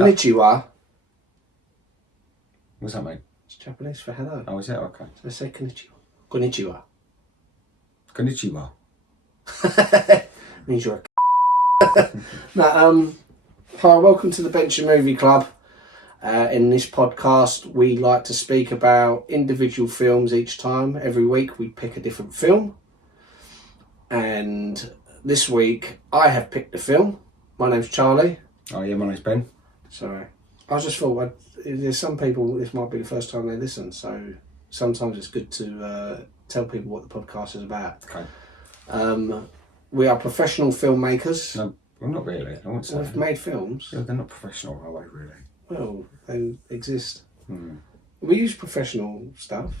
Konnichiwa. What's that mean? It's Japanese for hello. Oh, is it? Okay. So I say konnichiwa. Konnichiwa. Konnichiwa. Means you're a Now, hi, welcome to the Bench and Movie Club. In this podcast, we like to speak about individual films each time. Every week we pick a different film. And this week, I have picked a film. My name's Charlie. Oh, yeah, my name's Ben. Sorry. I just thought, there's some people, this might be the first time they listen, so sometimes it's good to tell people what the podcast is about. Okay. We are professional filmmakers. No, well, not really. I won't say. We've made films. Yeah, they're not professional, are they, really? Well, they exist. We use professional stuff.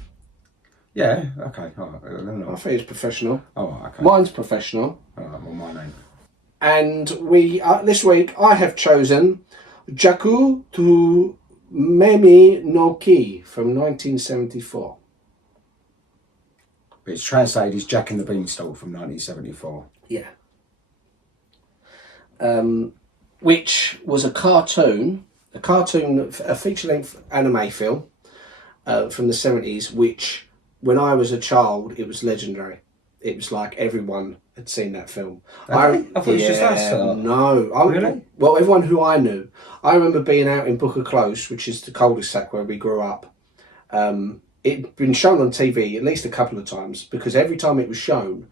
Yeah, okay. All right. I think it's professional. Oh, okay. Mine's professional. All right, well, mine ain't. And we this week I have chosen Jaku to Memi no Ki from 1974. But it's translated as Jack and the Beanstalk from 1974. Yeah. Which was a feature-length anime film from the 70s, which, when I was a child, it was legendary. It was like everyone had seen that film. I thought it was just us. No. Really? Well, everyone who I knew. I remember being out in Booker Close, which is the cul-de-sac where we grew up. It'd been shown on TV at least a couple of times, because every time it was shown,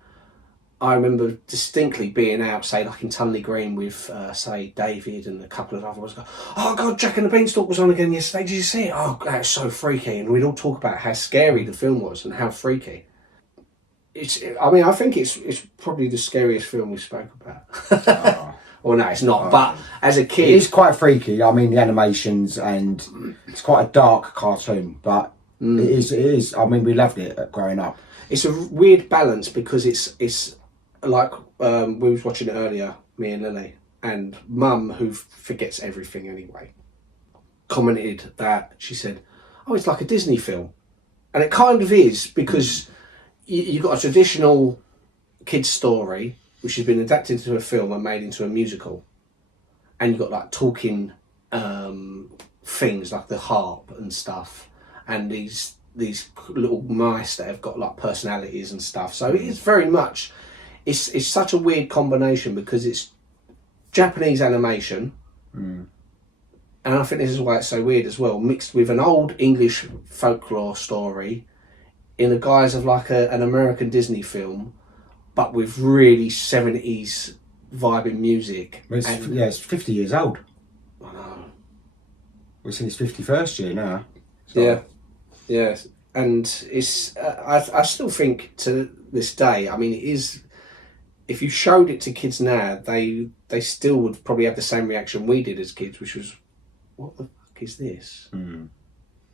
I remember distinctly being out, say, like in Tunley Green with, say, David and a couple of other ones. Go, oh, God, Jack and the Beanstalk was on again yesterday. Did you see it? Oh, that's so freaky. And we'd all talk about how scary the film was and how freaky. I think it's probably the scariest film we spoke about. Oh. Well, no, it's not. But as a kid... It is quite freaky. I mean, the animations, and it's quite a dark cartoon, but it is. I mean, we loved it growing up. It's a weird balance, because it's like we was watching it earlier, me and Lily, and Mum, who forgets everything anyway, commented that, she said, oh, it's like a Disney film. And it kind of is, because you've got a traditional kid's story which has been adapted into a film and made into a musical, and you've got like talking things like the harp and stuff, and these little mice that have got like personalities and stuff. So it's very much, it's such a weird combination, because it's Japanese animation, and I think this is why it's so weird as well, mixed with an old English folklore story in the guise of like an American Disney film, but with really 70s vibing music. It's 50 years old. I know. It's in its 51st year now. So. Yeah, and it's I still think to this day, I mean, it is, if you showed it to kids now, they still would probably have the same reaction we did as kids, which was, what the fuck is this?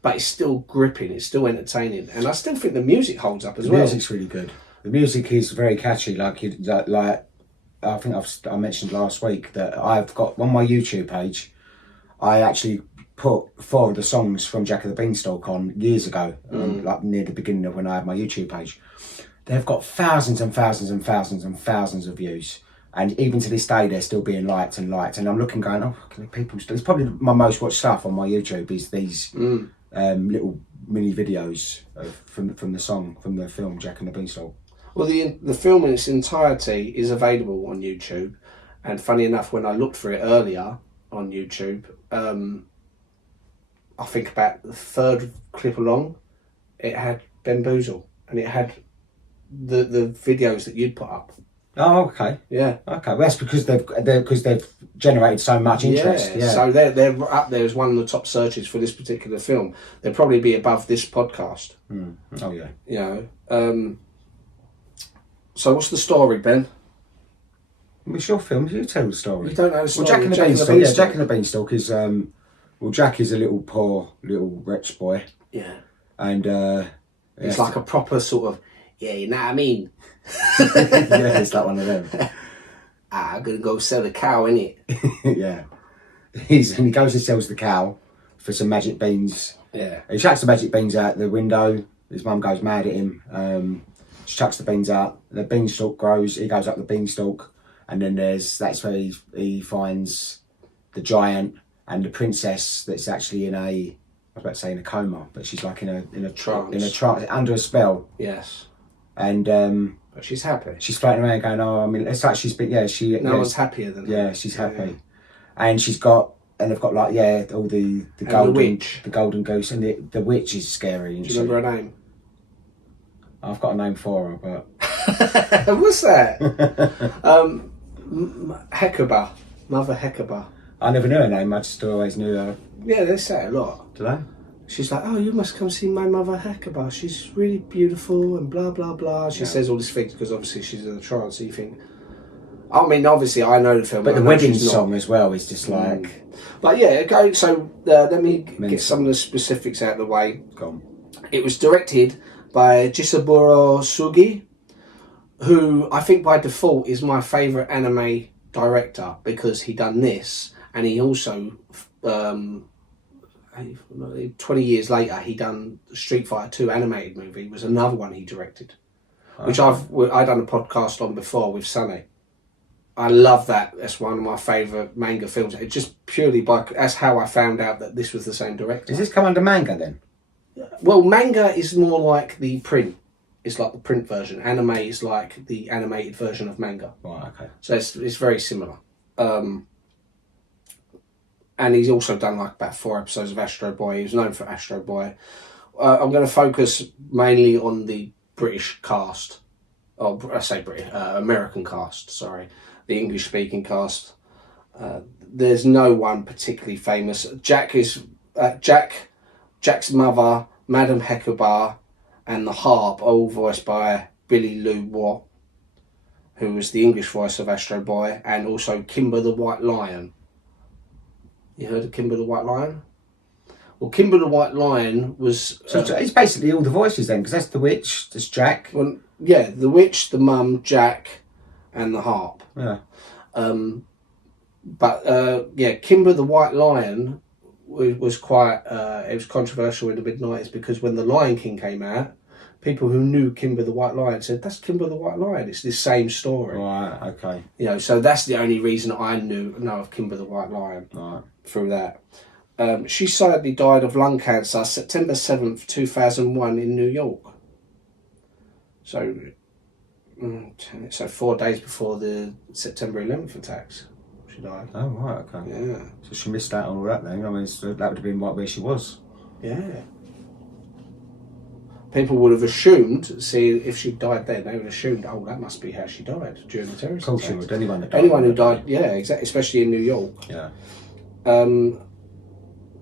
But it's still gripping, it's still entertaining, and I still think the music holds up as well. The music's really good. The music is very catchy. Like I think I mentioned last week that I've got on my YouTube page, I actually put 4 of the songs from Jack and the Beanstalk on years ago, like near the beginning of when I had my YouTube page. They've got thousands and thousands and thousands and thousands of views, and even to this day they're still being liked. And I'm looking, going, oh, people. It's probably my most watched stuff on my YouTube is these little mini videos from the song from the film Jack and the Beanstalk. Well, the film in its entirety is available on YouTube, and funny enough, when I looked for it earlier on YouTube, I think about the 3rd clip along, it had Bamboozle, and it had the videos that you'd put up. Oh, okay. Yeah. Okay, well, that's because they've generated so much interest. Yeah. So they're up there as one of the top searches for this particular film. They'll probably be above this podcast. Oh yeah. You know. So what's the story, Ben? It's your film. You tell the story. You don't know the story. Well, Jack and the Beanstalk. Yeah, Jack and the Beanstalk is Jack is a little poor little wretch boy. Yeah. And it's like a proper sort of, you know what I mean? Yeah, it's like one of them. I'm gonna go sell the cow, innit? Yeah. He goes and sells the cow for some magic beans. Yeah. He chucks the magic beans out the window. His mum goes mad at him. She chucks the beans out. The beanstalk grows. He goes up the beanstalk, and then that's where he finds the giant and the princess that's actually in a, I was about to say in a coma, but she's like in a Trance. under a spell. Yes. And but she's happy. She's floating around going, oh, I mean, it's like she's been, No one's happier than her. Yeah, she's happy. And they've got like, all the golden goose, and the witch is scary. Do you remember her name? I've got a name for her, but what's that? Hecuba, Mother Hecuba. I never knew her name. I just always knew her. Yeah, they say it a lot. Do they? She's like, oh, you must come see my Mother Hecuba. She's really beautiful and blah blah blah. She says all these things because obviously she's in a trance. So you think, I mean, obviously I know the film, but the wedding song as well is just like. But yeah, okay. So let me get some of the specifics out of the way. Go on. It was directed by Gisaburō Sugii, who I think by default is my favourite anime director because he done this, and he also 20 years later he done Street Fighter 2 animated movie, was another one he directed, which I've done a podcast on before with Sunny. I love that. That's one of my favourite manga films. It just purely that's how I found out that this was the same director. Does this come under manga then? Well, manga is more like the print. It's like the print version. Anime is like the animated version of manga. Right, okay. So it's very similar. And he's also done like about 4 episodes of Astro Boy. He was known for Astro Boy. I'm going to focus mainly on the British cast. Oh, I say British, American cast, sorry. The English-speaking cast. There's no one particularly famous. Jack's mother, Madame Hecuba, and the harp, all voiced by Billy Lou Watt, who was the English voice of Astro Boy, and also Kimber the White Lion. You heard of Kimber the White Lion? Well, Kimber the White Lion was... So it's basically all the voices then, because that's the witch, there's Jack. Well, yeah, the witch, the mum, Jack, and the harp. Yeah. Kimber the White Lion was quite... it was controversial in the mid-90s because when The Lion King came out, people who knew Kimber the White Lion said, that's Kimber the White Lion. It's the same story. Right, okay. You know, so that's the only reason I know of Kimber the White Lion. Right. Through that. She sadly died of lung cancer September 7th, 2001 in New York. So 4 days before the September 11th attacks, she died. Oh, right, okay. Yeah. So she missed out on all that then. I mean, so that would have been where she was. Yeah. People would have assumed, see, if she died then, they would have assumed, oh, that must be how she died during the terrorist attacks. Of course she would. Anyone who died, yeah, exactly, especially in New York. Yeah.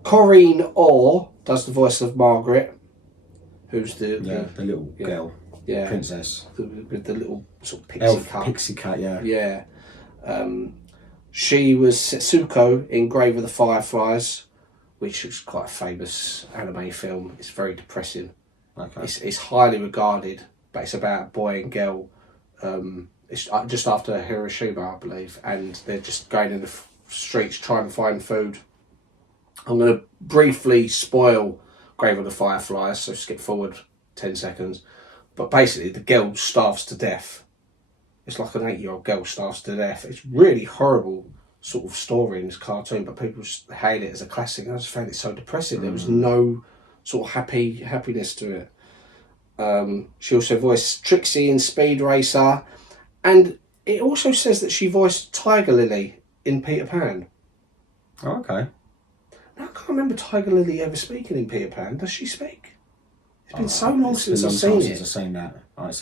Corinne Orr does the voice of Margaret, who's the little girl, princess, with the little sort of pixie cut, yeah. She was Setsuko in Grave of the Fireflies, which was quite a famous anime film. It's very depressing. Okay. It's highly regarded, but it's about a boy and girl. It's just after Hiroshima, I believe, and they're just going in the streets trying to find food. I'm going to briefly spoil Grave of the Fireflies, so skip forward 10 seconds. But basically, the girl starves to death. It's like an 8-year-old girl starves to death. It's really horrible sort of story in this cartoon, but people just hail it as a classic. I just found it so depressing. There was no sort of happiness to it. She also voiced Trixie in Speed Racer, and it also says that she voiced Tiger Lily in Peter Pan. Oh, okay. Now, I can't remember Tiger Lily ever speaking in Peter Pan. Does she speak? It's been so long since I've seen it. I've seen that. I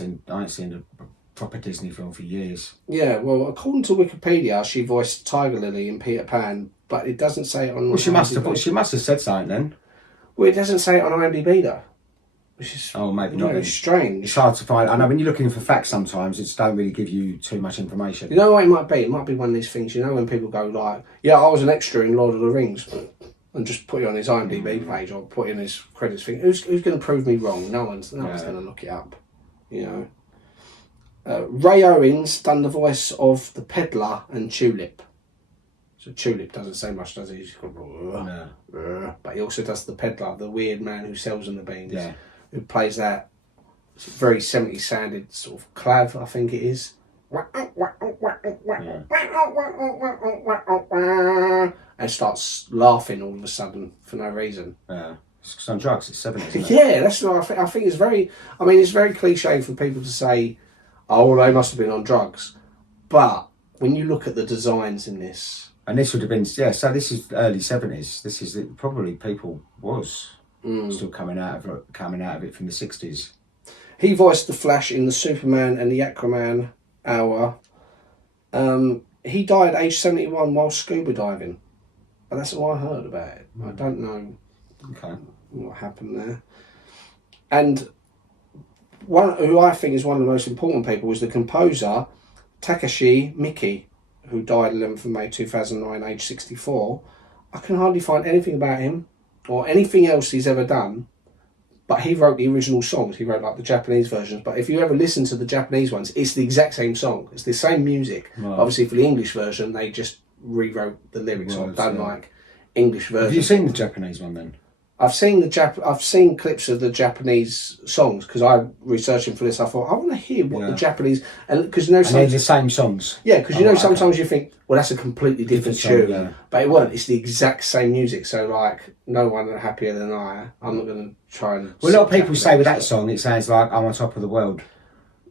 ain't seen a proper Disney film for years. Yeah, well, according to Wikipedia, she voiced Tiger Lily in Peter Pan, but it doesn't say it on. Well, she must have said something then. Well, it doesn't say it on IMDb though, which is maybe not. It's strange. It's hard to find. I know when you're looking for facts, sometimes it don't really give you too much information. You know what it might be? It might be one of these things. You know when people go like, "Yeah, I was an extra in Lord of the Rings," and just put it on his IMDb page or put in his credits thing. Who's going to prove me wrong? No one's going to look it up. You know. Ray Owens done the voice of the Peddler and Tulip. So Tulip doesn't say much, does he? He's got, but he also does the Peddler, the weird man who sells them the beans. Yeah. Who plays that very 70s sounded sort of clav, I think it is. and starts laughing all of a sudden for no reason. Yeah. It's on drugs. It's 70s, isn't it? Yeah, that's what I think. I think it's very. I mean, it's very cliche for people to say, "Oh, well, they must have been on drugs," but when you look at the designs in this, And this would have been, yeah, so this is early 70s. This is probably people was still coming out of it from the 60s. he voiced the Flash in the Superman and the Aquaman hour. He died aged 71 while scuba diving. But that's all I heard about it. I don't know what happened there. And one who I think is one of the most important people was the composer Takashi Miike, who died 11th of May 2009, aged 64. I can hardly find anything about him or anything else he's ever done, but he wrote the original songs. He wrote like the Japanese versions, but if you ever listen to the Japanese ones, it's the exact same song. It's the same music. Right. Obviously for the English version, they just rewrote the lyrics or done like English version. Have you seen the Japanese one then? I've seen clips of the Japanese songs because I'm researching for this. I thought I want to hear what the Japanese, and because And they're the same songs. Yeah, because sometimes you think, well, that's a completely different Different tune, song, yeah. but it wasn't. It's the exact same music. So like, no one happier than I'm not going to try and. Well, a lot of people say with that song, it sounds like "I'm on Top of the World"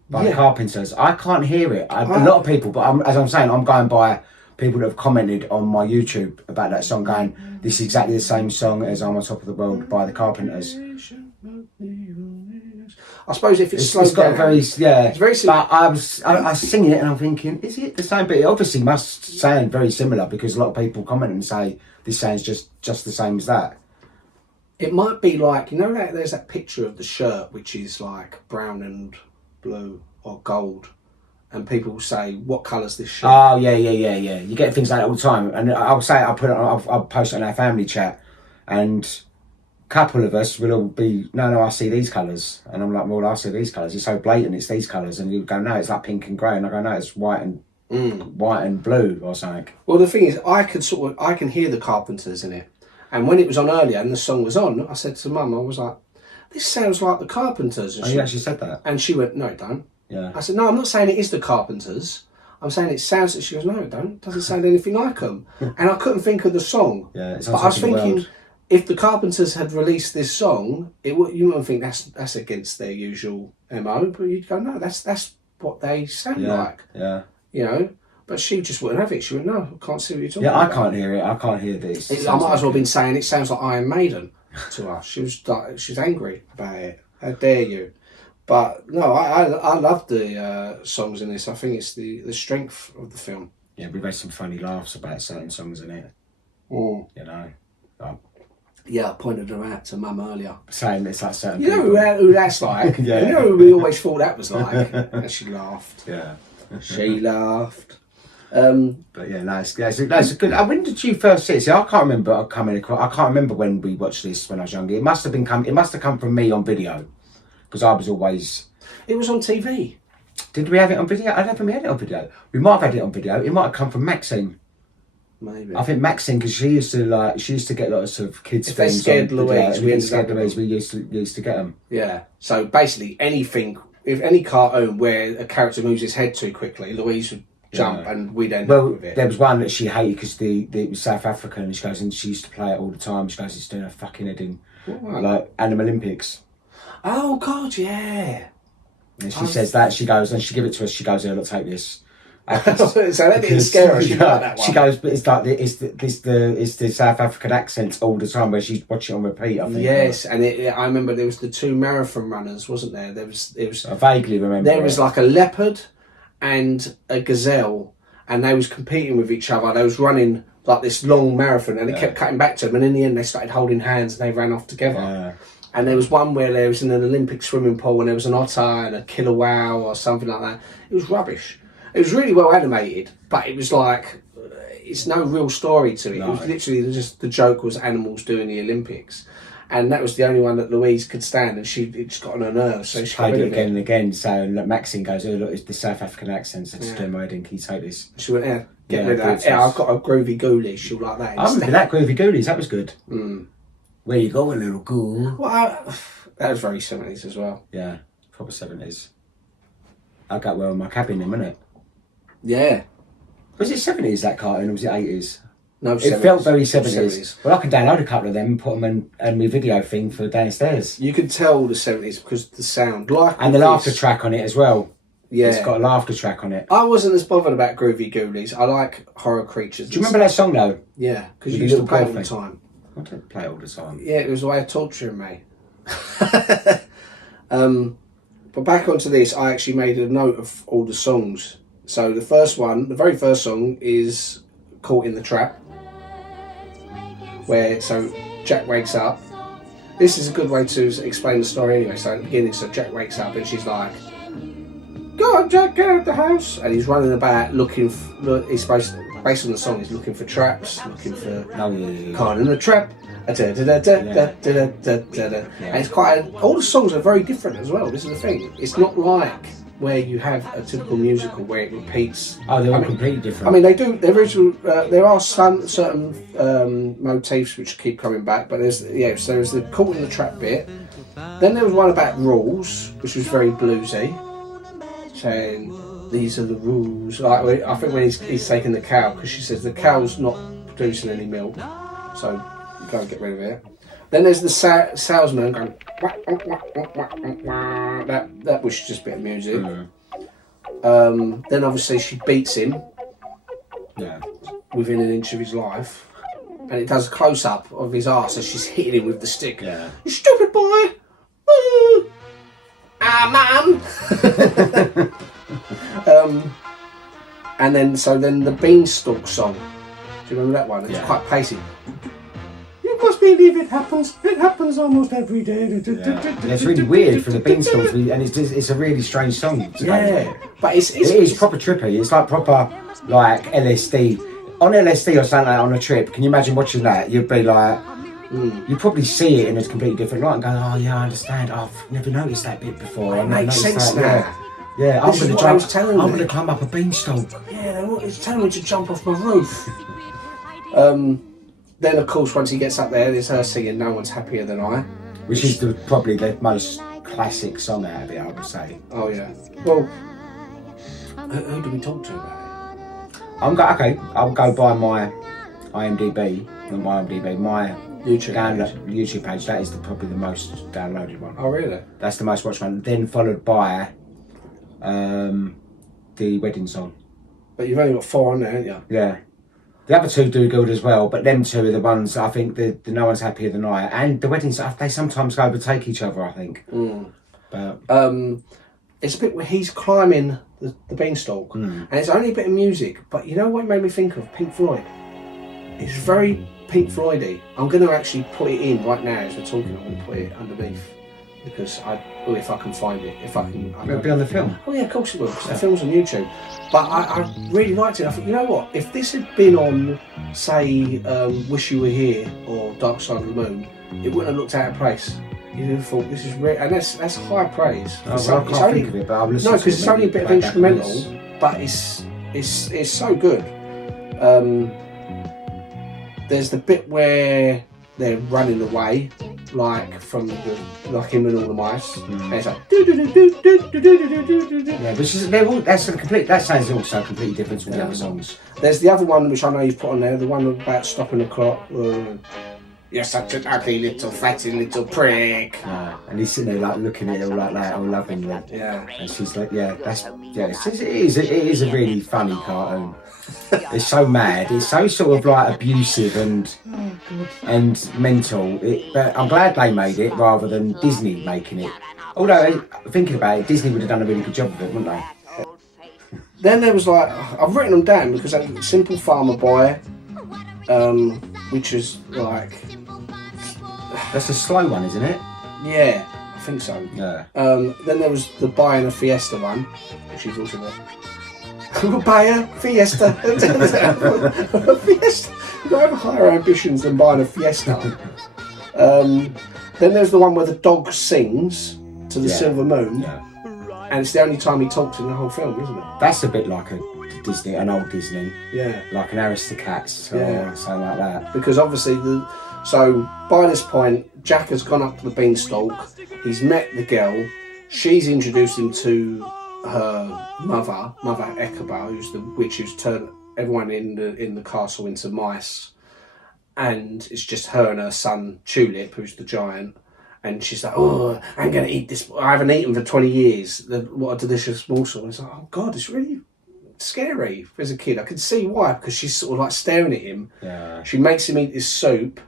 by the Carpenters. I can't hear it. A lot of people, but as I'm saying, I'm going by people that have commented on my YouTube about that song, going, "This is exactly the same song as "I'm on Top of the World" by the Carpenters." I suppose if it's slowed it's got down, a very it's very But I sing it and I'm thinking, is it the same? But it obviously must sound very similar because a lot of people comment and say this sounds just the same as that. It might be like, that there's that picture of the shirt which is like brown and blue or gold, and people say, "What colour's this shirt?" Oh yeah. You get things like that all the time, and I'll post it on our family chat, and a couple of us will all be, no, I see these colours, and I'm like, well, I see these colours. It's so blatant, it's these colours, and you go, no, it's like pink and grey, and I go, no, it's white and blue or something. Well, the thing is, I can hear the Carpenters in it, and when it was on earlier and the song was on, I said to Mum, I was like, "This sounds like the Carpenters." And you actually said that? And she went, "No, it don't." Yeah. I said, "No, I'm not saying it is the Carpenters. I'm saying it sounds." She goes, "No, it don't. It doesn't sound anything like them." And I couldn't think of the song. Yeah, it's but I was thinking, if the Carpenters had released this song, you wouldn't think that's against their usual MO, but you'd go, "No, that's what they sound like." Yeah. But she just wouldn't have it. She went, "No, I can't see what you're talking about. about." I can't hear it. I can't hear this. I might as well have been saying it sounds like Iron Maiden to her. She was angry about it. How dare you? But no, I love the songs in this. I think it's the strength of the film. Yeah, we've had some funny laughs about certain songs in it. Yeah, I pointed them out to Mum earlier. Saying it's like certain You know people. who that's like? Yeah. You know who we always thought that was like? And she laughed. Yeah. She laughed. But yeah, that's good. When did you first see it? See, I can't remember. I can't remember when we watched this when I was younger. It must have come from me on video, because I was always. It was on TV. Did we have it on video? I don't think we had it on video. We might have had it on video. It might have come from Maxine. Maybe. I think Maxine, because she used to get lots of kids. If they scared Louise, we used to get them. Yeah. So basically, if any cartoon where a character moves his head too quickly, Louise would jump and we'd end up with it. There was one that she hated because it was South African, and she goes, and she used to play it all the time. She goes, it's doing her fucking head in, like Animal Olympics. Oh God, yeah. And she says that, she goes, and she give it to us. She goes, "Here, look, take this." So that didn't scare her. She liked that one. She goes, but it's like it's the South African accents all the time where she's watching on repeat. I think. Yes, and I remember there was the two marathon runners, wasn't there? I vaguely remember. There was like a leopard and a gazelle, and they was competing with each other. They was running like this long marathon, and it kept cutting back to them. And in the end, they started holding hands and they ran off together. Yeah. And there was one where there was in an Olympic swimming pool, and there was an otter and a killer whale or something like that. It was rubbish. It was really well animated, but it was like, it's no real story to it. No. It was literally just, the joke was animals doing the Olympics. And that was the only one that Louise could stand, and it just got on her nerves. So she played it again and again. So Maxine goes, "Oh look, it's the South African accents. It's doing my head in. Can you take this?" She went, get rid of that. Yeah, I've got a groovy ghoulie. She'll like that. I remember that groovy ghoulies. That was good. Where you going, little ghoul? Well, that was very 70s as well. Yeah, proper 70s. I got well in my cabin, wasn't it? Yeah. Was it 70s that cartoon, or was it 80s? No, It 70s. felt very 70s. 70s. Well, I can download a couple of them and put them in my video thing for downstairs. You could tell the 70s because the sound, like And the with laughter this- track on it as well. Yeah, It's got a laughter track on it. I wasn't as bothered about Groovy Ghoulies. I like horror creatures. Do you remember that song though? Yeah, because With you the used to little play it all the girl time. I don't play it all the time. Yeah, it was a way of torturing me. But back onto this, I actually made a note of all the songs. So the very first song is Caught in the Trap, where Jack wakes up. This is a good way to explain the story anyway. So at the beginning, Jack wakes up and she's like, "Go on, Jack, get out of the house!" And he's running about looking. He's based on the song. He's looking for traps, looking for caught in the trap. And it's all the songs are very different as well. This is the thing. It's not like where you have a typical musical where it repeats. Oh, they're all completely different. I mean, they do. There are some certain motifs which keep coming back, but there's the caught in the trap bit. Then there was one about rules, which was very bluesy, saying these are the rules. Like I think when he's taking the cow, because she says the cow's not producing any milk, so you go and get rid of it. Then there's the salesman going. That was just a bit of music. Then obviously she beats him. Yeah. Within an inch of his life, and it does a close up of his arse as she's hitting him with the stick. Yeah. You stupid boy! Woo! Mum! And then the Beanstalk song. Do you remember that one? It's quite pacey. You must believe it happens. It happens almost every day. Yeah, it's really weird for the Beanstalk, and it's a really strange song. But it is proper trippy. It's like proper like LSD. On LSD or something like on a trip, can you imagine watching that? You'd be like, you'd probably see it in a completely different light and go, "Oh yeah, I understand. I've never noticed that bit before." It makes sense now. Yeah, This is what I was telling I'm you. going to climb up a beanstalk. Yeah, it's telling me to jump off my roof. Then of course, once he gets up there, there's her singing "No One's Happier Than I," which is probably the most classic song out of it, I would say. Oh yeah. Well, who do we talk to about it? I'll go by my IMDb, my YouTube page. That is probably the most downloaded one. Oh really? That's the most watched one. Then followed by the wedding song. But you've only got 4 on there, haven't you? Yeah. The other two do good as well, but them two are the ones I think the No One's Happier Than I and the wedding song. They sometimes overtake each other, I think. But it's a bit where he's climbing the beanstalk, and it's only a bit of music. But you know what it made me think of? Pink Floyd. It's very Pink Floydy. I'm going to actually put it in right now as we're talking. I'm going to put it underneath because if I can find it, it'll be on the film. Oh yeah, of course it will. Because the film's on YouTube. But I really liked it. I thought, you know what? If this had been on, say, Wish You Were Here or Dark Side of the Moon, it wouldn't have looked out of place. You'd have thought this is and that's high praise. I can't think of it, but I'll listen to it. Because it's only a bit of instrumental, but it's so good. There's the bit where they're running away, like from him and all the mice. And it's like yeah, that sounds also completely different from the other songs. There's the other one which I know you've put on there, the one about stopping the clock. You're such an ugly little fatty little prick. And he's sitting there like looking at it all like that, all lovingly. Yeah. And she's like, it is a really funny cartoon. It's so mad. It's so sort of like abusive and mental. But I'm glad they made it rather than Disney making it. Although thinking about it, Disney would have done a really good job of it, wouldn't they? Then there was like, I've written them down because Simple Farmer Boy, which is like, that's a slow one, isn't it? Yeah, I think so. Yeah. Then there was the Buying a Fiesta one, which is also like, we'll buy a Fiesta. A Fiesta. You don't have higher ambitions than buying a Fiesta. Then there's the one where the dog sings to the Silver Moon, and it's the only time he talks in the whole film, isn't it? That's a bit like an old Disney. Yeah. Like an Aristocats or something like that. Because obviously, so by this point, Jack has gone up to the beanstalk. He's met the girl. She's introduced him to her mother Echabah, who's the witch who's turned everyone in the castle into mice, and it's just her and her son Tulip, who's the giant. And she's like, oh, I'm going to eat this. I haven't eaten for 20 years. What a delicious morsel. And it's like, oh, God, it's really scary as a kid. I can see why, because she's sort of like staring at him. Yeah. She makes him eat this soup,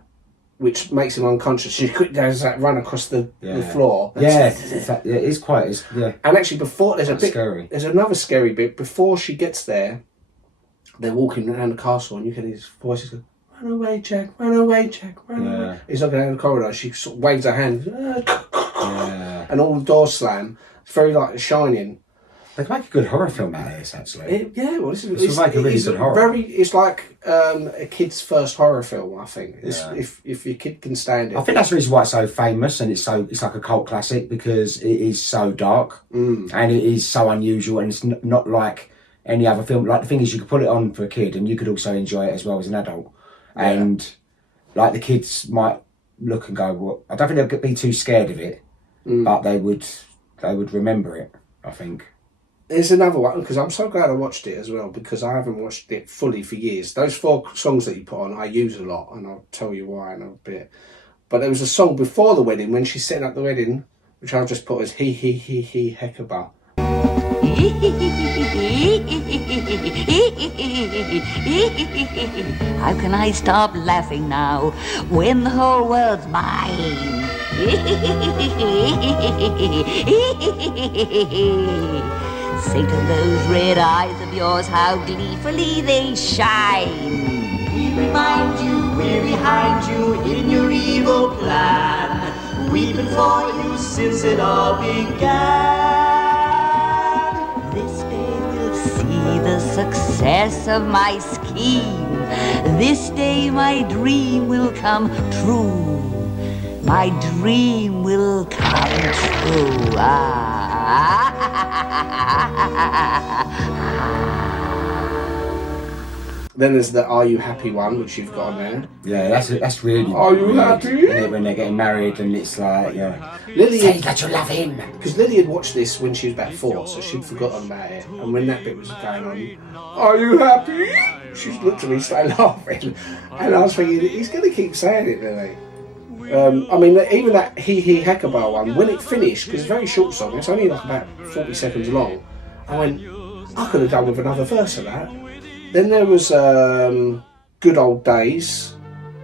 which makes him unconscious. She quickly does that run across the floor. Yeah, it's quite. And actually, before there's a bit, scary. There's another scary bit. Before she gets there, they're walking around the castle, and you can hear his voices go, "Run away, Jack! Run away, Jack! Run away!" He's looking down the corridor. She sort of waves her hand, and all the doors slam. It's very like Shining. They can make a good horror film out of this, actually. It's like a really good horror. It's like a kid's first horror film, I think. If your kid can stand it. I think that's the reason why it's so famous and it's like a cult classic, because it is so dark and it is so unusual, and it's not like any other film. Like, the thing is, you could put it on for a kid and you could also enjoy it as well as an adult. And like, the kids might look and go, well, I don't think they'll be too scared of it, but they would remember it, I think. There's another one, because I'm so glad I watched it as well, because I haven't watched it fully for years. Those 4 songs that you put on, I use a lot, and I'll tell you why in a bit. But there was a song before the wedding, when she's setting up the wedding, which I'll just put as he, Heckaba. How can I stop laughing now when the whole world's mine? Say to those red eyes of yours how gleefully they shine. We remind you we're behind you in your evil plan. We've been for you since it all began. This day will see the success of my scheme. This day my dream will come true. My dream will come true. Then there's the Are You Happy one, which you've got on there. Yeah, that's really. Are you weird. happy? When they're getting married, and it's like, Lily say that you love him. Because Lily had watched this when she was about 4, so she'd forgotten about it. And when that bit was going on, are you happy? She looked at me, started laughing. And I was thinking, he's going to keep saying it, Lily. I mean, even that he Heckaba one, when it finished, because it's a very short song, it's only like about 40 seconds long, I went, I could have done with another verse of that. Then there was Good Old Days,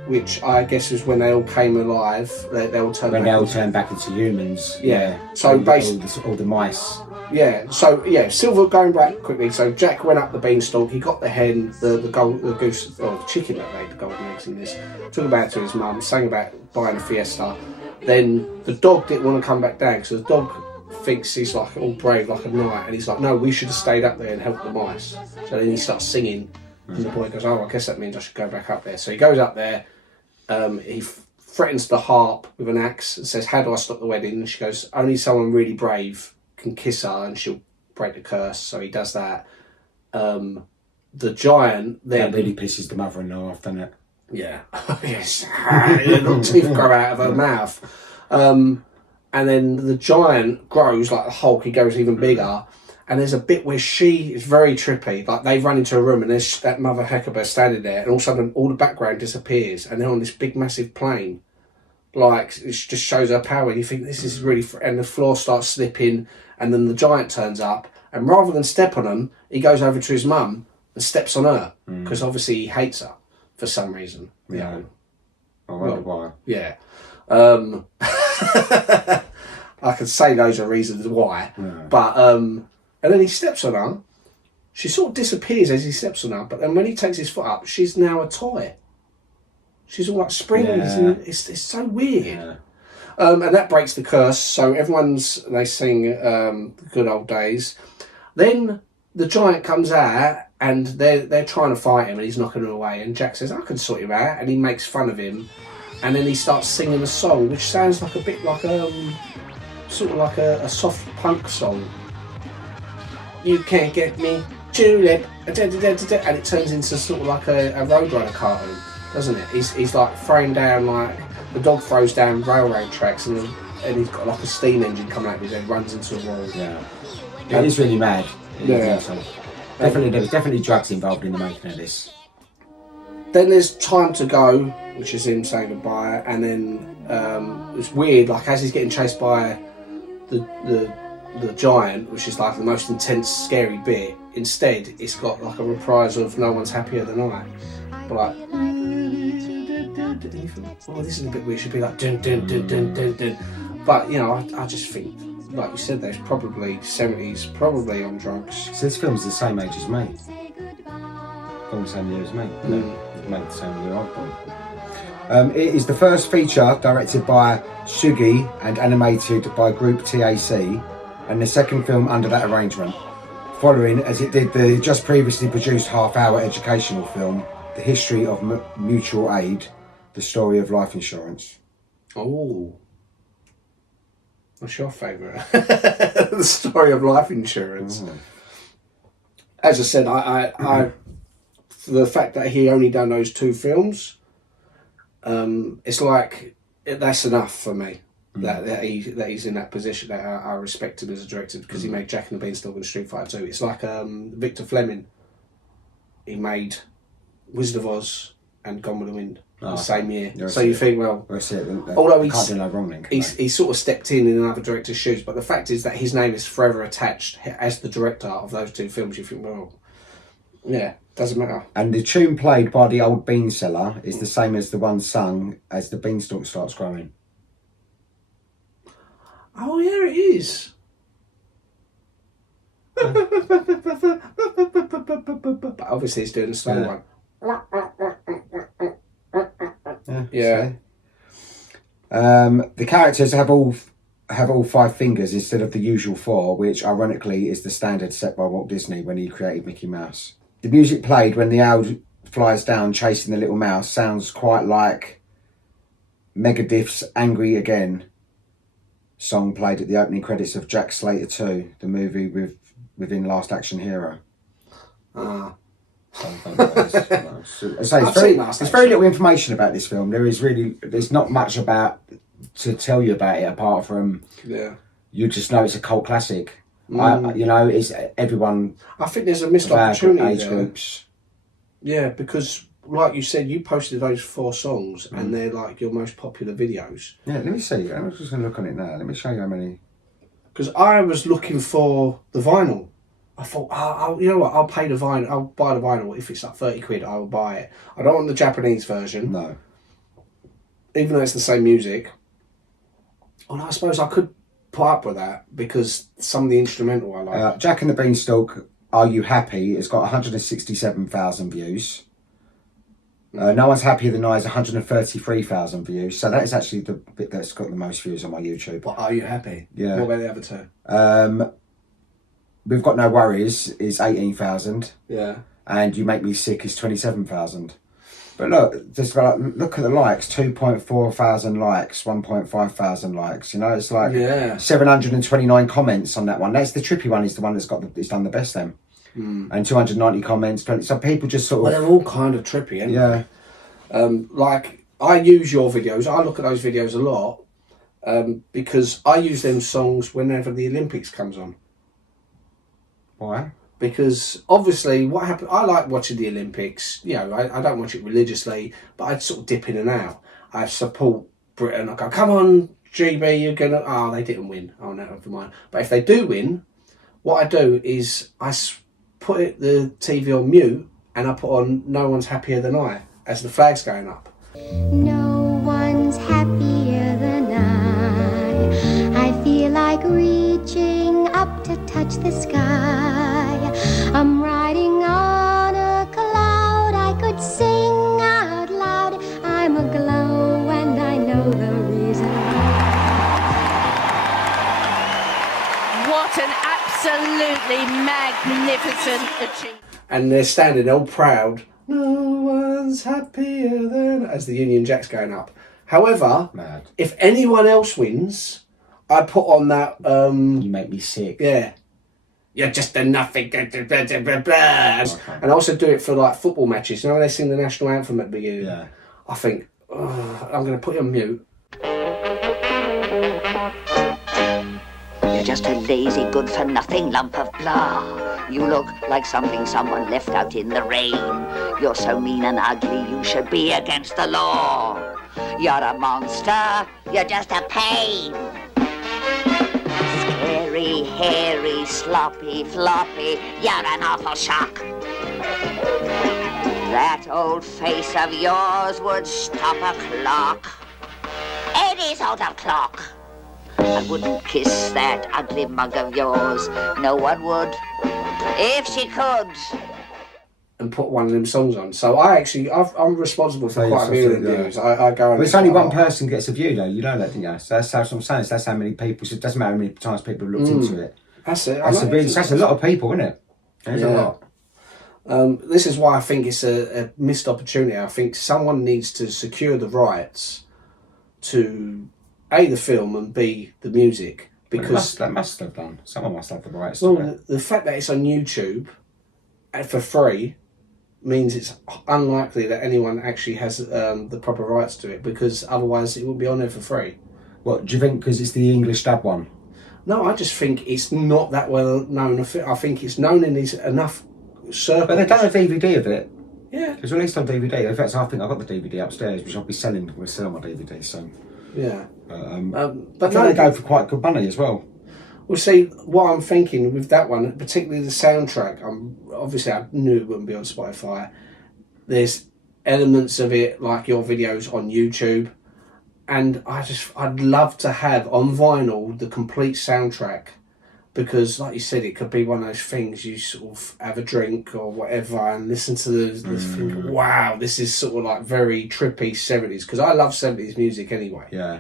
which I guess is when they all came alive. They all turned back into humans. Yeah. So basically, all the mice. Yeah. So yeah, Silver, going back quickly. So Jack went up the beanstalk. He got the hen, the goose, or the chicken that laid the golden eggs in this. Took him back to his mum. Sang about buying a Fiesta. Then the dog didn't want to come back down because the dog thinks he's like all brave like a knight, and he's like, no, we should have stayed up there and helped the mice. So then he starts singing, and the boy goes, oh, I guess that means I should go back up there. So he goes up there. He threatens the harp with an axe and says, how do I stop the wedding? And she goes, only someone really brave can kiss her and she'll break the curse. So he does that. The giant then... That really pisses the mother-in-law off, doesn't it? Yeah. Yes. Little teeth grow out of her mouth. And then the giant grows like the Hulk. He goes even bigger. And there's a bit where she is very trippy. Like, they've run into a room and there's that Mother Heckaba standing there, and all of a sudden all the background disappears and they're on this big massive plane. Like, it just shows her power, and you think this is really... And the floor starts slipping, and then the giant turns up, and rather than step on him, he goes over to his mum and steps on her, because obviously he hates her for some reason. Yeah. I wonder why. Yeah. I could say those are reasons why. Yeah. But, and then he steps on her. She sort of disappears as he steps on her, but then when he takes his foot up, she's now a toy. She's all like springs, and it's so weird. Yeah. And that breaks the curse, so they sing Good Old Days. Then the giant comes out, and they're trying to fight him, and he's knocking him away, and Jack says, I can sort him out, and he makes fun of him, and then he starts singing a song, which sounds like a bit like sort of like a soft punk song. You can't get me, Tulip, and it turns into sort of like a Roadrunner cartoon, doesn't it? He's like throwing down, like the dog throws down railroad tracks, and he's got like a steam engine coming out of his head, runs into a wall. Yeah, it is really mad. Definitely, there was definitely drugs involved in the making of this. Then there's Time to Go, which is him saying goodbye, and then it's weird, like as he's getting chased by the giant, which is like the most intense, scary bit. Instead, it's got like a reprise of No One's Happier Than I. But like, oh, this is a bit weird. It should be like dun dun dun dun dun dun. But you know, I just think, like you said, there's probably 70s, probably on drugs. So this film's the same age as me. From the same year as me. Made the same year I was born. It is the first feature directed by Sugii and animated by Group TAC, and the second film under that arrangement, following, as it did, the just previously produced half-hour educational film, The History of Mutual Aid, The Story of Life Insurance. Oh. What's your favourite? The Story of Life Insurance. As I said, I the fact that he only done those 2 films, it's like that's enough for me. That he's in that position. That I respect him as a director because he made Jack and the Beanstalk and Street Fighter 2. It's like Victor Fleming. He made Wizard of Oz and Gone with the Wind the same year. So you think, well, although can't do no wrong then, he sort of stepped in another director's shoes, but the fact is that his name is forever attached as the director of those 2 films. You think, well, yeah, doesn't matter. And the tune played by the old bean seller is the same as the one sung as the beanstalk starts growing. Oh yeah, it is. But obviously he's doing a slow one. Yeah. The characters have all 5 fingers instead of the usual 4, which ironically is the standard set by Walt Disney when he created Mickey Mouse. The music played when the owl flies down chasing the little mouse sounds quite like Megadeth's Angry Again song played at the opening credits of Jack Slater 2, the movie within Last Action Hero. It's very little information about this film. There's not much to tell you about it apart from you just know it's a cult classic. It's everyone. I think there's a missed opportunity age there. Groups. Yeah, because like you said, you posted those 4 songs and they're like your most popular videos. Yeah, let me see. I'm just going to look on it now. Let me show you how many. Because I was looking for the vinyl. I thought, you know what? I'll pay the vinyl. I'll buy the vinyl if it's like 30 quid. I will buy it. I don't want the Japanese version. No. Even though it's the same music. And I suppose I could put up with that because some of the instrumental I like. Jack and the Beanstalk, Are You Happy? It's got 167,000 views. No One's Happier Than I is 133,000 views. So that is actually the bit that's got the most views on my YouTube. But Are You Happy? Yeah. What about the other 2? We've Got No Worries is 18,000. Yeah. And You Make Me Sick is 27,000. But look at the likes, 2.4 thousand likes, 1.5 thousand likes. You know, it's like 729 comments on that one. That's the trippy one. Is the one that's done the best then. And 290 comments. So people just sort of. Well, they're all kind of trippy, aren't they? Like I use your videos. I look at those videos a lot because I use them songs whenever the Olympics comes on. Why? Because obviously what happened, I like watching the Olympics. You know, I don't watch it religiously, but I sort of dip in and out. I support Britain. I go, come on, GB, you're going to... Oh, they didn't win. Oh, no, never mind. But if they do win, what I do is I put the TV on mute and I put on No One's Happier Than I as the flag's going up. No one's happier than I feel like reaching up to touch the sky. I'm riding on a cloud, I could sing out loud. I'm aglow and I know the reason. What an absolutely magnificent achievement. And they're standing all proud. No one's happier than... as the Union Jack's going up. However, if anyone else wins, I put on that... You Make Me Sick. Yeah. You're just a nothing. And I also do it for like football matches. You know when they sing the national anthem at the beginning? Yeah. I think, I'm going to put you on mute. You're just a lazy, good-for-nothing lump of blah. You look like something someone left out in the rain. You're so mean and ugly, you should be against the law. You're a monster, you're just a pain. Scary, hairy, sloppy, floppy, you're an awful shock. That old face of yours would stop a clock. Any sort of clock. I wouldn't kiss that ugly mug of yours. No one would. If she could. And put one of them songs on. So I'm responsible for quite a few of the views. I go on. But it's only one person gets a view though, you know that, don't you? So that's how I'm saying. So that's how many people, so it doesn't matter how many times people have looked into it. That's it. That's a lot of people, isn't it? There's a lot. This is why I think it's a missed opportunity. I think someone needs to secure the rights to A, the film, and B, the music. Because they must have done. Someone must have the rights to it. The fact that it's on YouTube for free means it's unlikely that anyone actually has the proper rights to it, because otherwise it would be on there for free. What, do you think because it's the English dub one? No, I just think it's not that well known. I think it's known in these enough circles. But they've done a DVD of it. Yeah. It's released on DVD. In fact, I think I've got the DVD upstairs, which I'll be selling. We'll sell my DVD soon. Yeah. But they go for quite good money as well. Well, see, what I'm thinking with that one, particularly the soundtrack, obviously I knew it wouldn't be on Spotify. There's elements of it, like your videos on YouTube, and I'd love to have on vinyl the complete soundtrack, because, like you said, it could be one of those things you sort of have a drink or whatever and listen to the think, wow, this is sort of like very trippy 70s, because I love 70s music anyway. Yeah.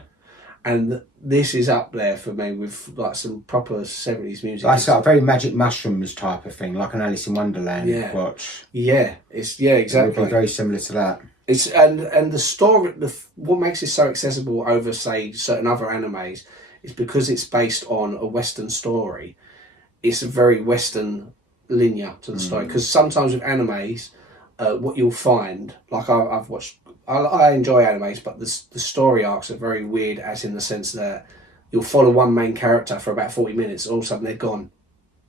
And this is up there for me with like some proper 70s music. That's like a very Magic Mushrooms type of thing, like an Alice in Wonderland watch. Yeah, exactly. It would be very similar to that. It's and the story, what makes it so accessible over, say, certain other animes is because it's based on a Western story. It's a very Western linear to the story. Because sometimes with animes, what you'll find, like I've watched. I enjoy animes, but the story arcs are very weird, as in the sense that you'll follow one main character for about 40 minutes, all of a sudden they're gone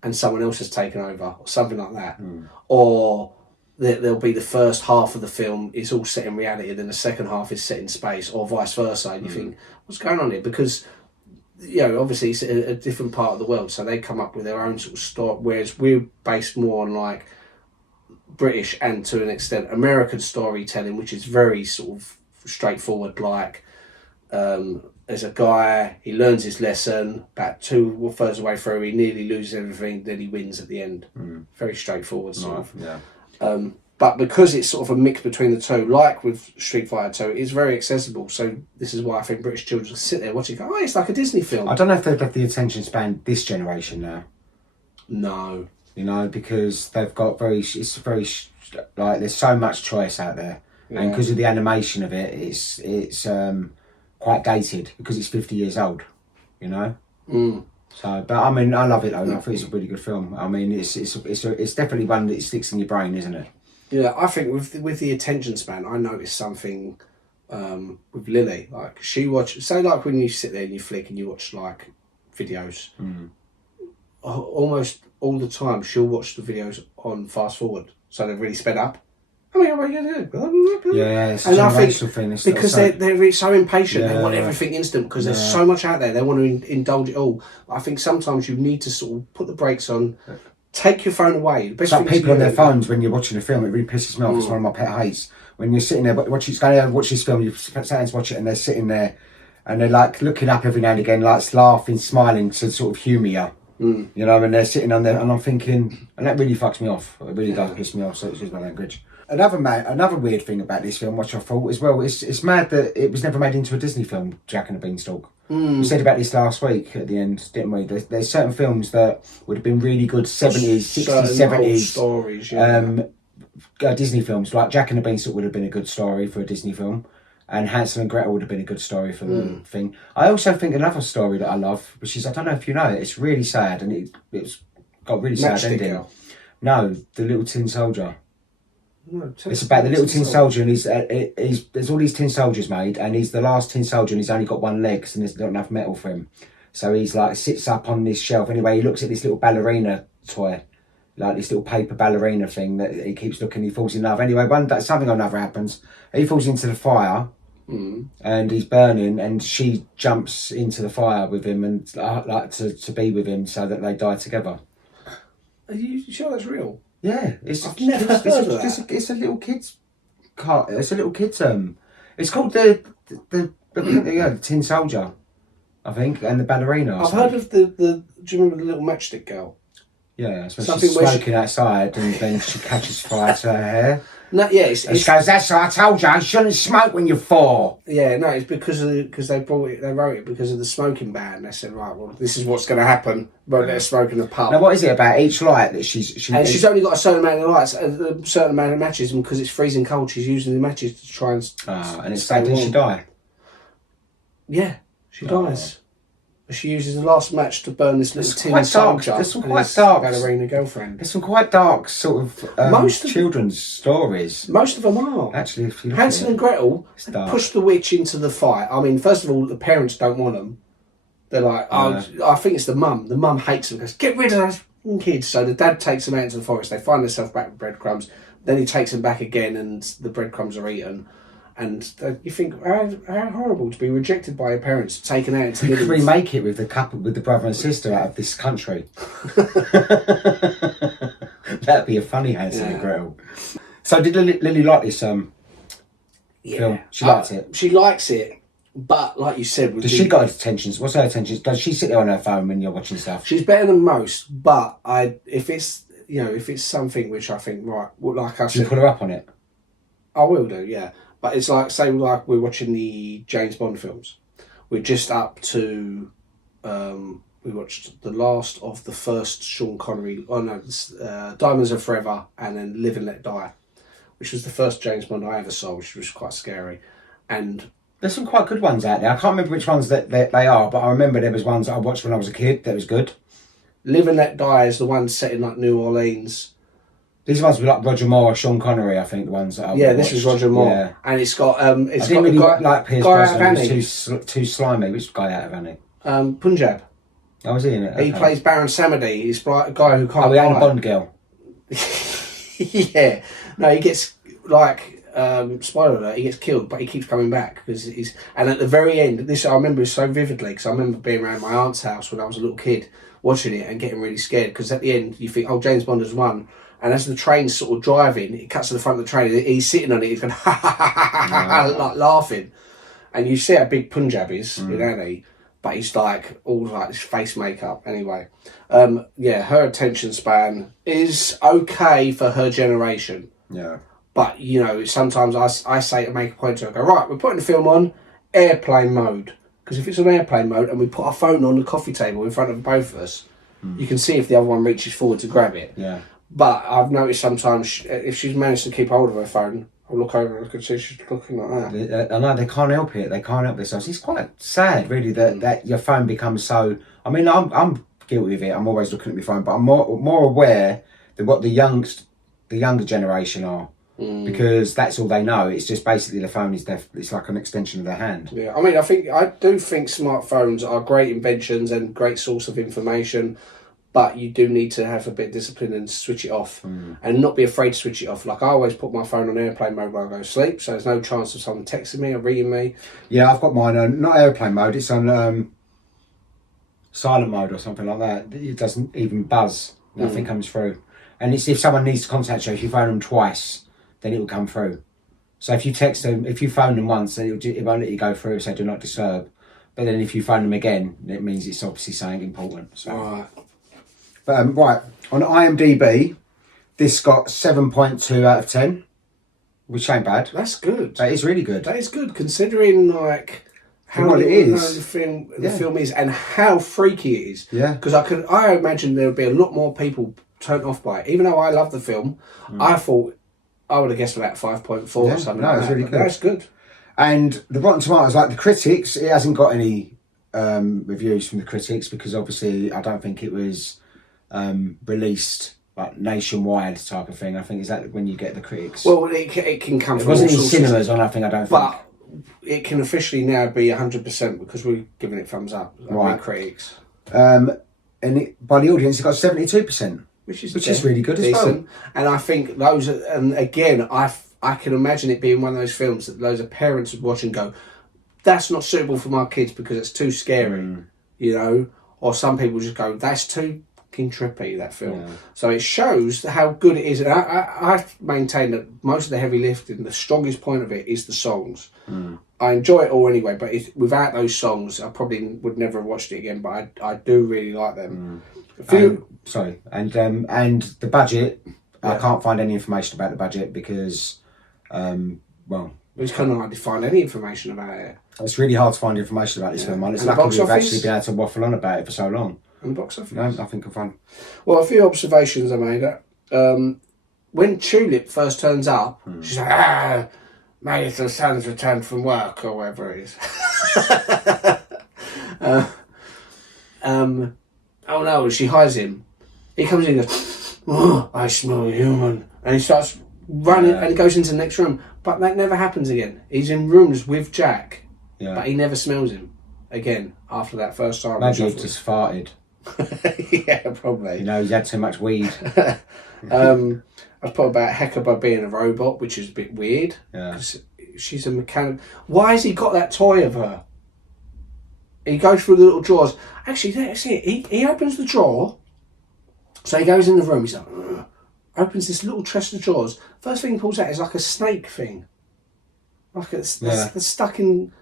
and someone else has taken over, or something like that. Or there'll be the first half of the film is all set in reality, and then the second half is set in space, or vice versa. And you think, what's going on here? Because, obviously it's a different part of the world, so they come up with their own sort of story, whereas we're based more on like British and to an extent American storytelling, which is very sort of straightforward. Like there's a guy, he learns his lesson, about 2/3 of the way through he nearly loses everything, then he wins at the end. Very straightforward sort of. Yeah. But because it's sort of a mix between the two, like with Street Fighter 2, it's very accessible. So this is why I think British children sit there watching, go, oh, it's like a Disney film. I don't know if they've got the attention span this generation now. No. Because they've got there's so much choice out there, and because of the animation of it, it's quite dated because it's 50 years old, So, but I mean, I love it though. I think it's a really good film. I mean, it's definitely one that sticks in your brain, isn't it? Yeah, I think with the attention span, I noticed something with Lily. Like she watched, say, like when you sit there and you flick and you watch like videos. Almost all the time she'll watch the videos on fast forward, so they've really sped up. I mean, what are you going to do? Yeah, it's and a I think thing. because they're so impatient, they want everything instant because there's so much out there. They want to indulge it all. I think sometimes you need to sort of put the brakes on, take your phone away. It's like people on their phones when you're watching a film. It really pisses me off. It's one of my pet hates. When you're sitting there, watch this film, you sit down to watch it, and they're sitting there, and they're like looking up every now and again, like laughing, smiling to sort of humour you. And they're sitting on there, and I'm thinking, and that really fucks me off. It really does piss me off. So it's just my language. Another weird thing about this film, which I thought as well, it's mad that it was never made into a Disney film, Jack and the Beanstalk. We said about this last week at the end, didn't we? There's certain films that would have been really good 70s, 60s, 70s stories, Disney films. Like Jack and the Beanstalk would have been a good story for a Disney film, and Hansel and Gretel would have been a good story for the thing. I also think another story that I love, which is, I don't know if you know it, it's really sad, and it's got a really sad ending. Girl. No, The Little Tin Soldier. No, it's about the little tin soldier, and there's all these tin soldiers made, and he's the last tin soldier, and he's only got one leg, and there's not enough metal for him. So he's like sits up on this shelf. Anyway, he looks at this little ballerina toy, like this little paper ballerina thing that he keeps looking. He falls in love. Anyway, one day something or another happens. He falls into the fire, and he's burning, and she jumps into the fire with him and like to be with him so that they die together. Are you sure that's real? Yeah, I've never heard of that. It's a little kids car. It's a little kids It's called the Tin Soldier, I think, and the ballerina. I've heard of the. Do you remember the little matchstick girl? Yeah, so Something she's where smoking outside, and then she catches fire to her hair. No, yeah, And she goes, "That's what I told you. You shouldn't smoke when you're 4." Yeah, no, it's because they wrote it because of the smoking ban. They said, right, well, this is what's going to happen. Won't let her smoke in the pub. Now, what is it about each light that she's only got a certain amount of lights, a certain amount of matches, and because it's freezing cold, she's using the matches to try and. And it's sad. Did she die? Yeah, she dies. She uses the last match to burn this little tin soldier. There's some quite dark ballerina girlfriend. There's some quite dark sort of Most of children's stories. Most of them are. Actually, if you look Hansel at and Gretel push the witch into the fire. I mean, first of all, the parents don't want them. They're like, I think it's the mum. The mum hates them. Goes, get rid of those kids. So the dad takes them out into the forest. They find themselves back with breadcrumbs. Then he takes them back again, and the breadcrumbs are eaten. And you think, how horrible to be rejected by your parents, taken out into You could remake it with the brother and sister out of this country. That'd be a funny Hansel and Gretel. So did Lily like this film? She liked it. She likes it, but like you said, Does she got attention? What's her attention? Does she sit there on her phone when you're watching stuff? She's better than most, but if it's something which I think, right, like I said, you put her up on it. I will do, yeah. But it's like, say, like we're watching the James Bond films. We're just up to, we watched the last of the first Sean Connery, Diamonds Are Forever, and then Live and Let Die, which was the first James Bond I ever saw, which was quite scary. And there's some quite good ones out there. I can't remember which ones that they are, but I remember there was ones that I watched when I was a kid that was good. Live and Let Die is the one set in like New Orleans. These ones were like Roger Moore, Sean Connery, I think, the ones that I this was Roger Moore. Yeah. And it's got I didn't really like Pierce Brosnan. He was too slimy. Which guy out of Annie? Punjab. Oh, was he in it? Okay. He plays Baron Samedi. He's like a guy who can't. Oh, he ain't a Bond girl. Yeah. No, he gets like spoiler alert. He gets killed, but he keeps coming back because he's. And at the very end, this I remember so vividly because I remember being around my aunt's house when I was a little kid, watching it and getting really scared because at the end you think, oh, James Bond has won. And as the train's sort of driving, it cuts to the front of the train. He's sitting on it. He's going like laughing, and you see how big Punjab is, you know, but he's like all like this face makeup. Anyway, her attention span is okay for her generation. Yeah, but you know, sometimes I say to make a point to her, go right. We're putting the film on airplane mode because if it's on airplane mode and we put our phone on the coffee table in front of both of us, you can see if the other one reaches forward to grab it. Yeah. But I've noticed sometimes if she's managed to keep hold of her phone, I'll look over and I can see she's looking like that. I know they can't help it. They can't help themselves. It's quite sad, really, that your phone becomes so. I mean, I'm guilty of it. I'm always looking at my phone, but I'm more aware than what the younger generation are, because that's all they know. It's just basically the phone is it's like an extension of their hand. Yeah, I mean, I do think smartphones are great inventions and great source of information. But you do need to have a bit of discipline and switch it off and not be afraid to switch it off. Like I always put my phone on airplane mode when I go to sleep, so there's no chance of someone texting me or ringing me. Yeah, I've got mine on, not airplane mode, it's on silent mode or something like that. It doesn't even buzz, nothing comes through. And it's if someone needs to contact you, if you phone them twice, then it will come through. So if you text them, if you phone them once, then it won't let you go through, so do not disturb. But then if you phone them again, it means it's obviously something important. So. All right. Right, on IMDb, this got 7.2 out of 10, which ain't bad. That's good. That is really good. That is good, considering like how what it is. The film is and how freaky it is. Yeah. Because I imagine there would be a lot more people turned off by it. Even though I love the film, I thought I would have guessed about 5.4 or something. No, it's really good. That's good. And the Rotten Tomatoes, like the critics, it hasn't got any reviews from the critics because obviously I don't think it was released like nationwide type of thing. I think is that when you get the critics. Well, it can come. It from wasn't all in sorts cinemas or nothing. I don't think. But it can officially now be 100% because we're giving it thumbs up. Right. Critics. And by the audience, it got 72%. which is really good as well. And I think those are, and again, I can imagine it being one of those films that loads of parents would watch and go, that's not suitable for my kids because it's too scary, you know. Or some people just go, that's too fucking trippy, that film. Yeah. So it shows how good it is. And I maintain that most of the heavy lifting, the strongest point of it is the songs. I enjoy it all anyway, but without those songs, I probably would never have watched it again. But I do really like them. And the budget, I can't find any information about the budget because, it's kind of hard to find any information about it. It's really hard to find information about this film. It's lucky we've actually been able to waffle on about it for so long. And the box office? No, nothing can find. Well, a few observations I made. When Tulip first turns up, she's like, my little son's returned from work, or whatever it is. Oh no, she hides him. He comes in and goes, oh, I smell human. And he starts running and he goes into the next room. But that never happens again. He's in rooms with Jack, but he never smells him again after that first time. Maybe he just farted. Yeah, probably. You know, he's had too much weed. I've put about Hecuba being a robot, which is a bit weird. Yeah. Because she's a mechanic. Why has he got that toy of her? He goes through the little drawers. Actually, that's it. He opens the drawer. So he goes in the room. He's like, ugh. Opens this little chest of drawers. First thing he pulls out is like a snake thing. Like it's stuck in,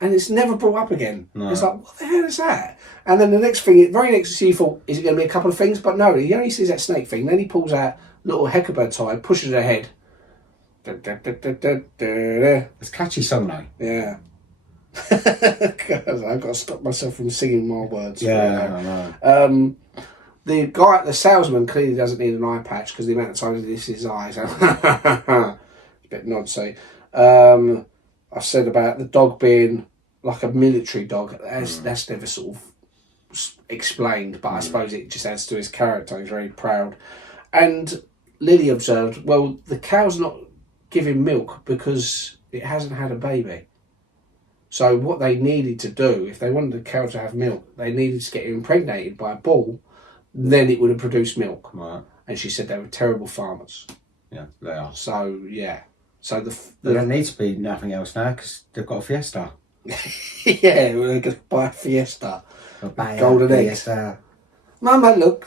and it's never brought up again. No. It's like, what the hell is that? And then the next thing, very next you thought, is it going to be a couple of things? But no, he only sees that snake thing. Then he pulls out little Hecuba toy, pushes her head. It's a catchy song though. Yeah. I've got to stop myself from singing more words. Yeah, I know. The guy, the salesman, clearly doesn't need an eye patch because the amount of times he his eyes. It's a bit nonsense. I said about the dog being like a military dog. That's never sort of explained, but I suppose it just adds to his character. He's very proud. And Lily observed, well, the cow's not giving milk because it hasn't had a baby. So what they needed to do, if they wanted the cow to have milk, they needed to get it impregnated by a bull. Then it would have produced milk. Right. And she said they were terrible farmers. Yeah, they are. So, yeah. So they don't need to be nothing else now because they've got a Fiesta. Yeah, we're going to buy a Fiesta. Golden eggs. Mama, look.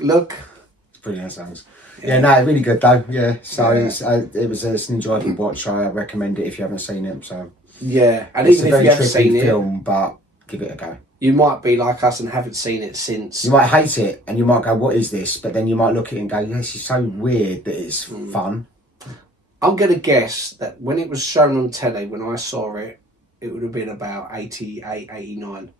It's brilliant songs. Yeah, no, really good though. Yeah, so it's an enjoyable watch. I recommend it if you haven't seen it. So yeah, and it's even if you haven't seen it, film, but give it a go. You might be like us and haven't seen it since. You might hate it and you might go, what is this? But then you might look at it and go, this is so weird that it's fun. I'm going to guess that when it was shown on telly, when I saw it, it would have been about 88, 89.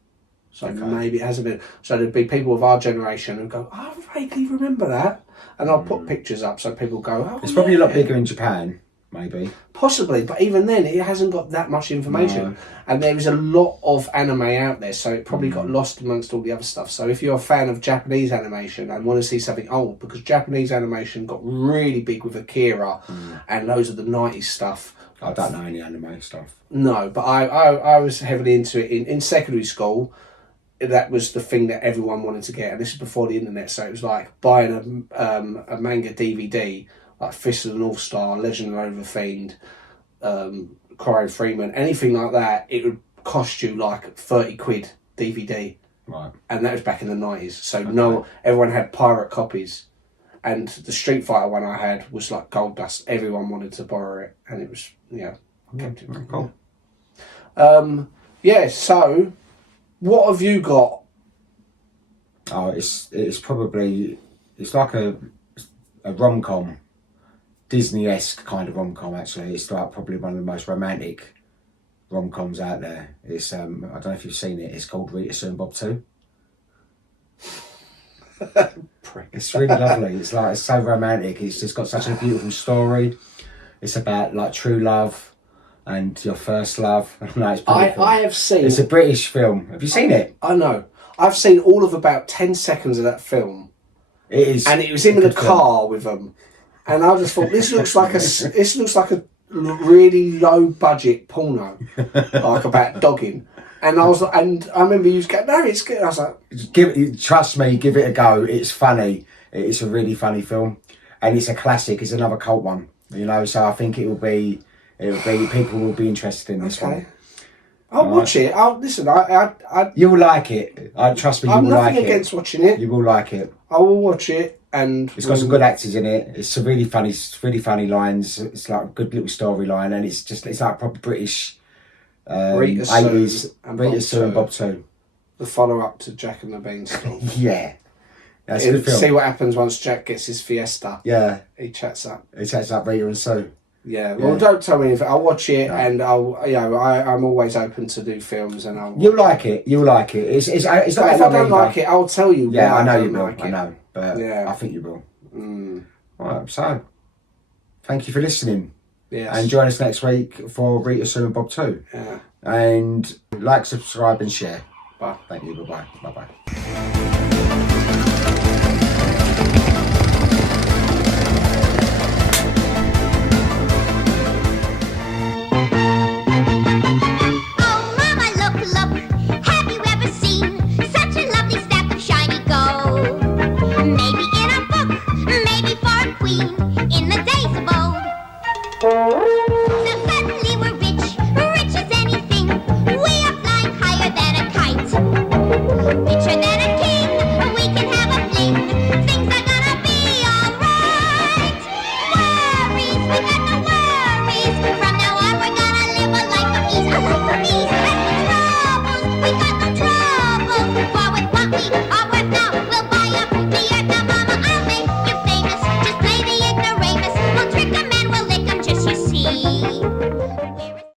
So maybe it hasn't been. So there'd be people of our generation who go, I vaguely remember that. And I'll put pictures up so people go, oh, it's probably a lot bigger in Japan. Maybe. Possibly, but even then it hasn't got that much information. No. And there is a lot of anime out there, so it probably got lost amongst all the other stuff. So if you're a fan of Japanese animation and want to see something old, because Japanese animation got really big with Akira and loads of the 90s stuff. I don't know any anime stuff. No, but I was heavily into it in secondary school. That was the thing that everyone wanted to get, and this is before the internet, so it was like buying a manga DVD, like Fist of the North Star, Legend of Overfiend, Cryo Freeman, anything like that, it would cost you like 30 quid DVD. Right. And that was back in the 90s. So everyone had pirate copies. And the Street Fighter one I had was like gold dust. Everyone wanted to borrow it. And it was, kept it. Cool. So what have you got? Oh, it's probably, it's like a rom-com. Disney-esque kind of rom-com, actually. It's like probably one of the most romantic rom-coms out there. It's I don't know if you've seen it. It's called Rita Sue and Bob 2. It's really lovely. It's so romantic. It's just got such a beautiful story. It's about like true love and your first love. No, it's beautiful. I have seen. It's a British film. Have you seen it? I know. I've seen all of about 10 seconds of that film. It is, and it was him in a car with them. And I just thought, this looks like a really low budget porno, like about dogging. And I remember you just go, no, it's good. I was like, trust me, give it a go. It's funny. It's a really funny film, and it's a classic. It's another cult one, you know. So I think it will be people will be interested in this one. I'll watch it. I'll listen. I You will like it. Trust me, you I'm will like nothing it. against watching it. You will like it. I will watch it, and It's got some good actors in it. It's some really funny lines. It's like a good little storyline, and it's like proper British Rita 80s. and Rita Bob Sue and Two. Bob Two. the follow up to Jack and the Beanstalk. Yeah, that's a good film. See what happens once Jack gets his Fiesta. Yeah, He chats up. Rita and Sue. Yeah, well, don't tell me anything. I'll watch it, and I'm always open to do films, and I'll. You'll like it. You'll like it. It's not. But if I don't like it, I'll tell you. Yeah, why I know don't you will. like I it. know, but Yeah. I think you will. All right, so thank you for listening. Yes. And join us next week for Rita, Sue and Bob 2. Yeah. And like, subscribe and share. Bye. Thank you. Bye-bye. Bye-bye.